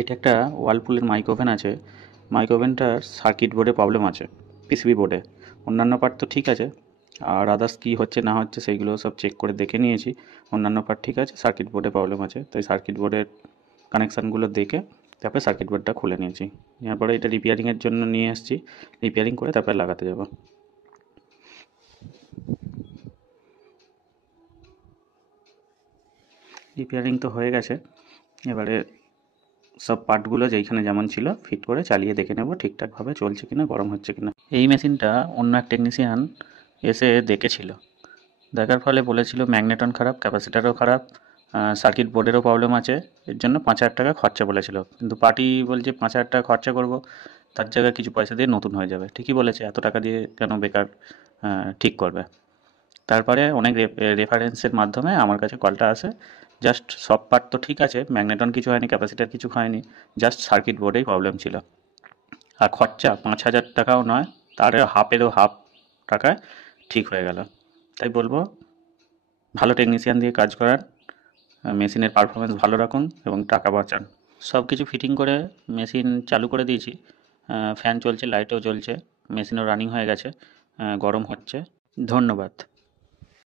এটা একটা ওয়ালপুলের mic oven আছে। মাইক ওভেনটার সার্কিট বোর্ডে প্রবলেম আছে, পিসিবি বোর্ডে। অন্যান্য পার্ট তো ঠিক আছে, আর আদার্স কী হচ্ছে না হচ্ছে সেইগুলো সব চেক করে দেখে নিয়েছি। অন্যান্য পার্ট ঠিক আছে, সার্কিট বোর্ডে প্রবলেম আছে, তাই সার্কিট বোর্ডের কানেকশানগুলো দেখে তারপরে সার্কিট বোর্ডটা খুলে নিয়েছি। এরপরে এটা রিপেয়ারিংয়ের জন্য নিয়ে এসেছি, রিপেয়ারিং করে তারপরে লাগাতে যাব। রিপেয়ারিং তো হয়ে গেছে, এবারে সব পার্টগুলো যেইখানে যেমন ছিল ফিট করে চালিয়ে দেখে নেব ঠিকঠাকভাবে চলছে কিনা, গরম হচ্ছে কিনা। এই মেশিনটা অন্য এক টেকনিশিয়ান এসে দেখেছিল, দেখার ফলে বলেছিল ম্যাগনেটন খারাপ, ক্যাপাসিটারও খারাপ, সার্কিট বোর্ডেরও প্রবলেম আছে। এর জন্য 5,000 টাকা খরচা বলেছিল, কিন্তু পার্টি বলছে 5,000 টাকা খরচা করব, তার জায়গায় কিছু পয়সা দিয়ে নতুন হয়ে যাবে। ঠিকই বলেছে, এত টাকা দিয়ে কেন বেকার ঠিক করবে। তারপরে অনেক রেফারেন্সের মাধ্যমে আমার কাছে কলটা আসে। জাস্ট সব পার্ট তো ঠিক আছে, ম্যাগনেটন কিছু হয়নি, ক্যাপাসিটার কিছু হয়নি, জাস্ট সার্কিট বোর্ডেই প্রবলেম ছিল। আর খরচা 5,000 টাকাও নয়, তার হাফেরও হাফ টাকায় ঠিক হয়ে গেল। তাই বলবো, ভালো টেকনিশিয়ান দিয়ে কাজ করান, মেশিনের পারফরমেন্স ভালো রাখুন এবং টাকা বাঁচান। সব কিছু ফিটিং করে মেশিন চালু করে দিয়েছি, ফ্যান চলছে, লাইটও জ্বলছে, মেশিনও রানিং হয়ে গেছে, গরম হচ্ছে। ধন্যবাদ।